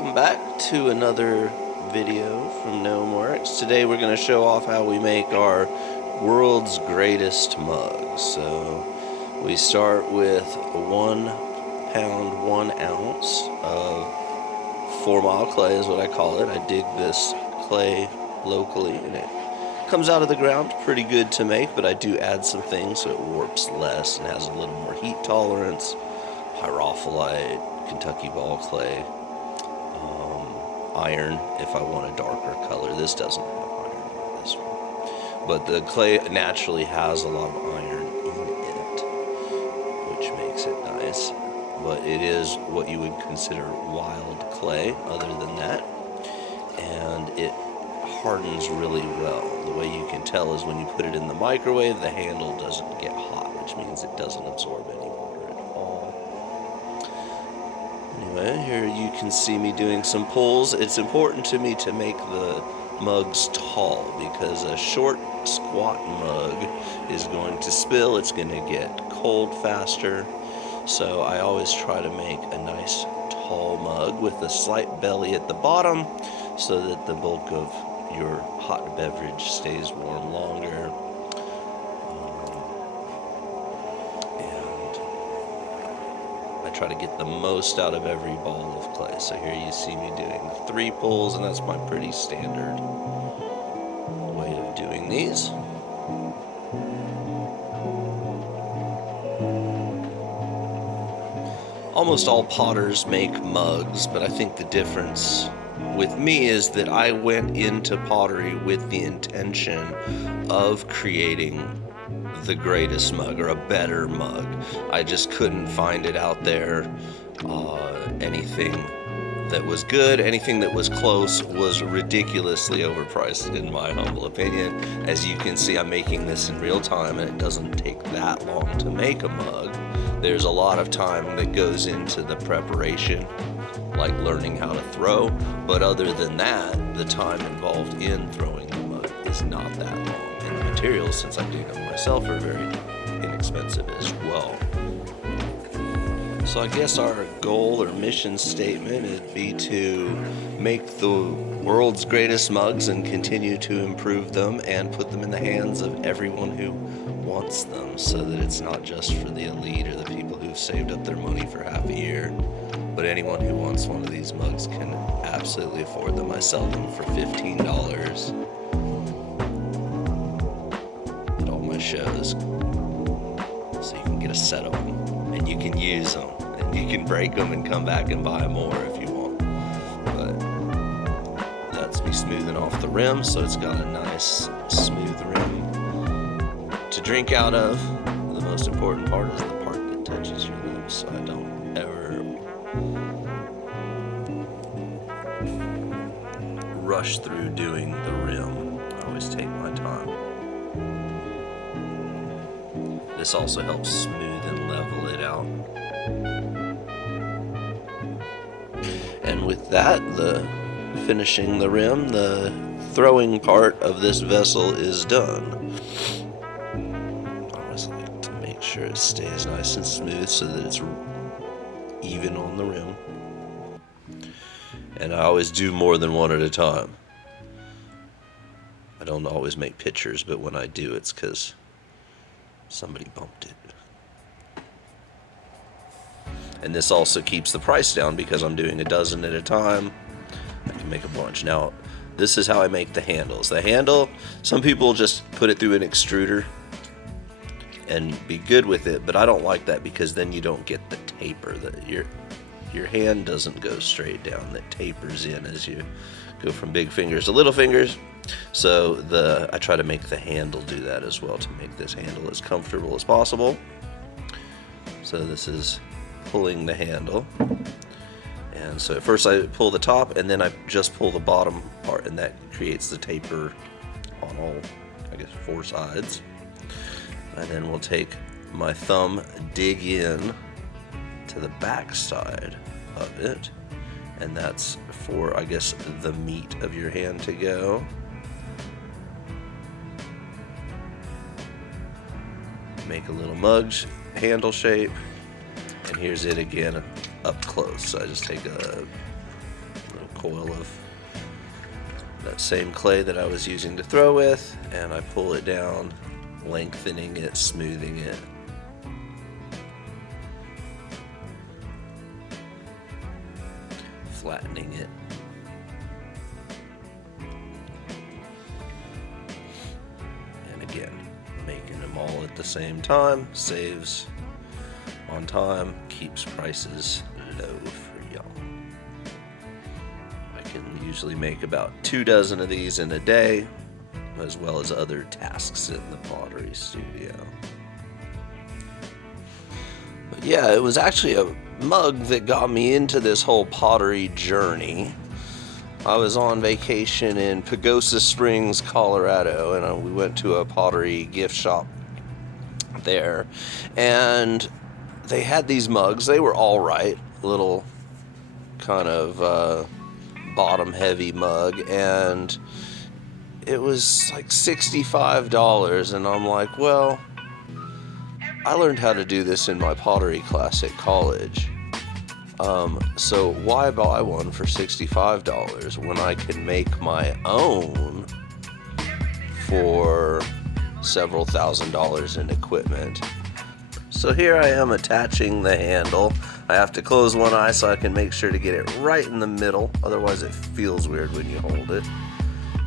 Welcome back to another video from Gnome Works. Today we're going to show off how we make our world's greatest mug. So we start with 1 pound 1 ounce of 4-mile clay is what I call it. I dig this clay locally and it comes out of the ground pretty good to make, but I do add some things so it warps less and has a little more heat tolerance. Pyrophyllite, Kentucky ball clay, iron if I want a darker color. This doesn't have iron in this one, but the clay naturally has a lot of iron in it, which makes it nice. But it is what you would consider wild clay other than that, and it hardens really well. The way you can tell is when you put it in the microwave, the handle doesn't get hot, which means it doesn't absorb any water at all. Anyway, here you can see me doing some pulls. It's important to me to make the mugs tall because a short, squat mug is going to spill. It's going to get cold faster. So I always try to make a nice tall mug with a slight belly at the bottom so that the bulk of your hot beverage stays warm longer. I try to get the most out of every ball of clay. So here you see me doing 3 pulls, and that's my pretty standard way of doing these. Almost all potters make mugs, but I think the difference with me is that I went into pottery with the intention of creating the greatest mug or a better mug. I just couldn't find it out there. Anything that was good, anything that was close was ridiculously overpriced in my humble opinion. As you can see, I'm making this in real time and it doesn't take that long to make a mug. There's a lot of time that goes into the preparation, like learning how to throw, but other than that, the time involved in throwing the mug is not that long. And the materials, since I'm doing them myself, are very inexpensive as well. So I guess our goal or mission statement would be to make the world's greatest mugs and continue to improve them and put them in the hands of everyone who wants them, so that it's not just for the elite or the people who've saved up their money for half a year, but anyone who wants one of these mugs can absolutely afford them. I sell them for $15 at all my shows, so you can get a set of them and you can use them and you can break them and come back and buy more if you want. But that's me smoothing off the rim, so it's got a nice smooth rim to drink out of. The most important part is the part that touches your lips, so I don't ever rush through doing the rim. I always take my time. This also helps smooth and level it out. And with that, the finishing the rim, the throwing part of this vessel is done. I always like to make sure it stays nice and smooth so that it's even on the rim. And I always do more than one at a time. I don't always make pictures, but when I do, it's because somebody bumped it. And this also keeps the price down because I'm doing a dozen at a time. I can make a bunch. Now, this is how I make the handles. The handle, some people just put it through an extruder and be good with it, but I don't like that because then you don't get the taper. Your hand doesn't go straight down. It tapers in as you go from big fingers to little fingers. So I try to make the handle do that as well, to make this handle as comfortable as possible. So this is pulling the handle. And so at first I pull the top and then I just pull the bottom part, and that creates the taper on all, I guess, 4 sides. And then we'll take my thumb, dig in to the back side of it, and that's for, I guess, the meat of your hand to go. Make a little mug handle shape, and here's it again up close. So I just take a coil of that same clay that I was using to throw with, and I pull it down, lengthening it, smoothing it. Flattening it. And again, making them all at the same time saves on time, keeps prices low for y'all. I can usually make about 2 dozen of these in a day, as well as other tasks in the pottery studio. But yeah, it was actually a mug that got me into this whole pottery journey. I was on vacation in Pagosa Springs, Colorado, and we went to a pottery gift shop there, and they had these mugs. They were all right, little kind of bottom heavy mug, and it was like $65, and I'm like, well, I learned how to do this in my pottery class at college. So why buy one for $65 when I can make my own for several $1,000s in equipment? So here I am attaching the handle. I have to close one eye so I can make sure to get it right in the middle. Otherwise it feels weird when you hold it.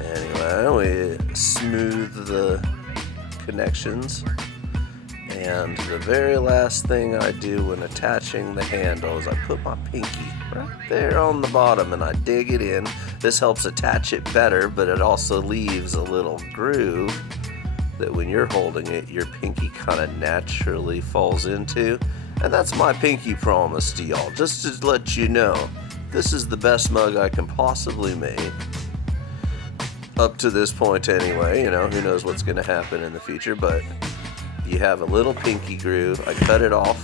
Anyway, we smooth the connections. And the very last thing I do when attaching the handle is I put my pinky right there on the bottom and I dig it in. This helps attach it better, but it also leaves a little groove that when you're holding it, your pinky kind of naturally falls into. And that's my pinky promise to y'all, just to let you know, this is the best mug I can possibly make. Up to this point anyway, you know, who knows what's going to happen in the future, but you have a little pinky groove. I cut it off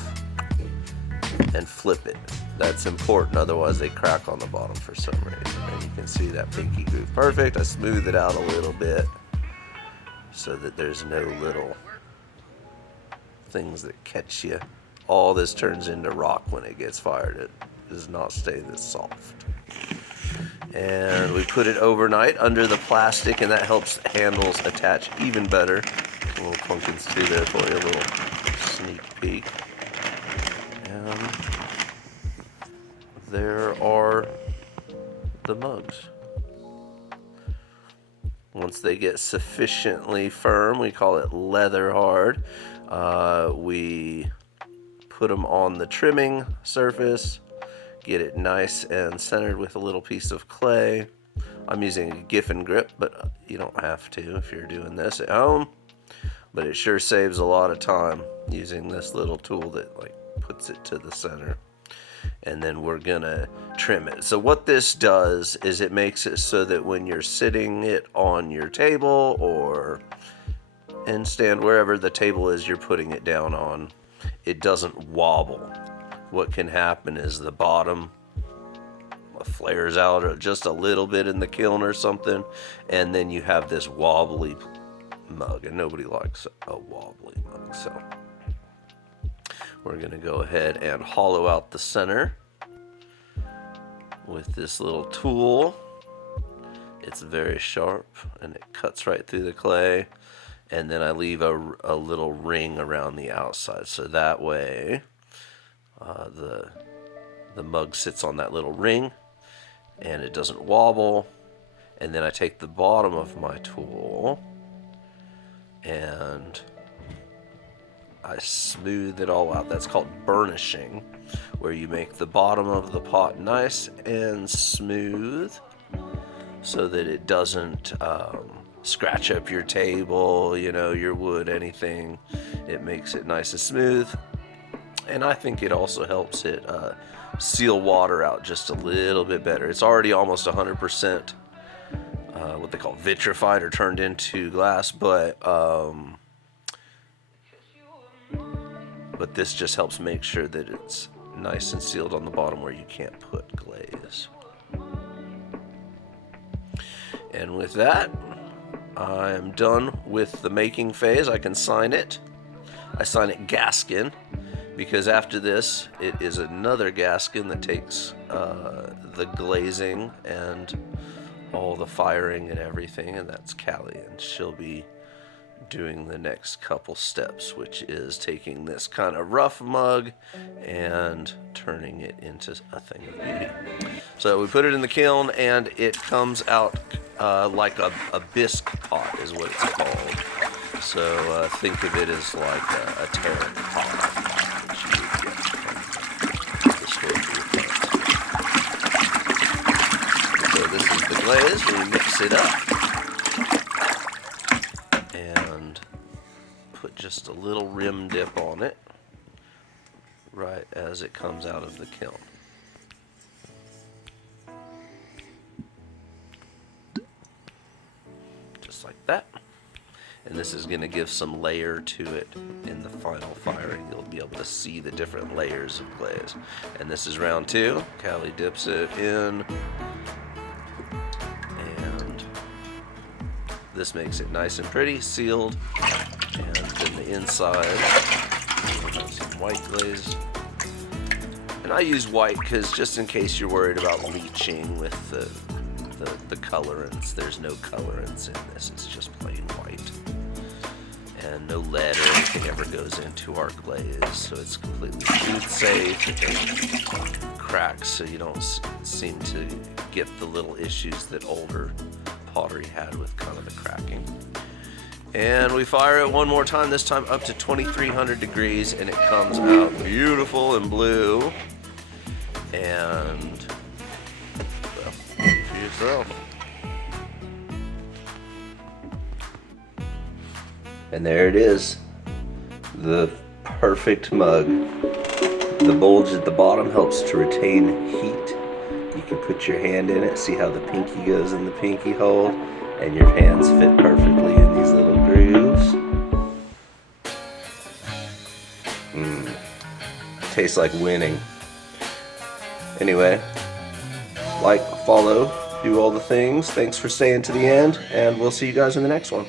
and flip it. That's important, otherwise they crack on the bottom for some reason. And you can see that pinky groove perfect. I smooth it out a little bit so that there's no little things that catch you. All this turns into rock when it gets fired. It does not stay this soft. And we put it overnight under the plastic, and that helps handles attach even better. A little pumpkins through there for you, a little sneak peek. And there are the mugs. Once they get sufficiently firm, we call it leather hard, we put them on the trimming surface, get it nice and centered with a little piece of clay. I'm using a Giffen grip, but you don't have to if you're doing this at home. But it sure saves a lot of time using this little tool that like puts it to the center. And then we're gonna trim it. So what this does is it makes it so that when you're sitting it on your table or and stand wherever the table is you're putting it down on, it doesn't wobble. What can happen is the bottom flares out just a little bit in the kiln or something, and then you have this wobbly mug, and nobody likes a wobbly mug. So we're going to go ahead and hollow out the center with this little tool. It's very sharp and it cuts right through the clay, and then I leave a little ring around the outside, so that way the mug sits on that little ring and it doesn't wobble. And then I take the bottom of my tool and I smooth it all out. That's called burnishing, where you make the bottom of the pot nice and smooth so that it doesn't scratch up your table, you know, your wood, anything. It makes it nice and smooth. And I think it also helps it seal water out just a little bit better. It's already almost 100% what they call vitrified or turned into glass, but this just helps make sure that it's nice and sealed on the bottom where you can't put glaze. And with that, I am done with the making phase. I can sign it. I sign it Gaskin, because after this it is another gaskin that takes the glazing and all the firing and everything, and that's Callie, and she'll be doing the next couple steps, which is taking this kind of rough mug and turning it into a thing of beauty. So we put it in the kiln and it comes out like a bisque pot is what it's called. So think of it as like a terrace pot, which you would get from the store for your plants. So this is the glaze. We mix it up and put just a little rim dip on it right as it comes out of the kiln. Just like that. And this is going to give some layer to it in the final firing. You'll be able to see the different layers of glaze. And this is round 2. Callie dips it in. And this makes it nice and pretty, sealed. And then the inside, we'll have some white glaze. And I use white because just in case you're worried about leaching with the colorants, there's no colorants in this. It's just plain white. And no lead or anything ever goes into our glaze, so it's completely tooth safe. It doesn't crack, so you don't seem to get the little issues that older pottery had with kind of the cracking. And we fire it one more time, this time up to 2300 degrees, and it comes out beautiful and blue. And well, for yourself. And there it is, the perfect mug. The bulge at the bottom helps to retain heat. You can put your hand in it, see how the pinky goes in the pinky hole, and your hands fit perfectly in these little grooves. Tastes like winning. Anyway, like, follow, do all the things. Thanks for staying to the end, and we'll see you guys in the next one.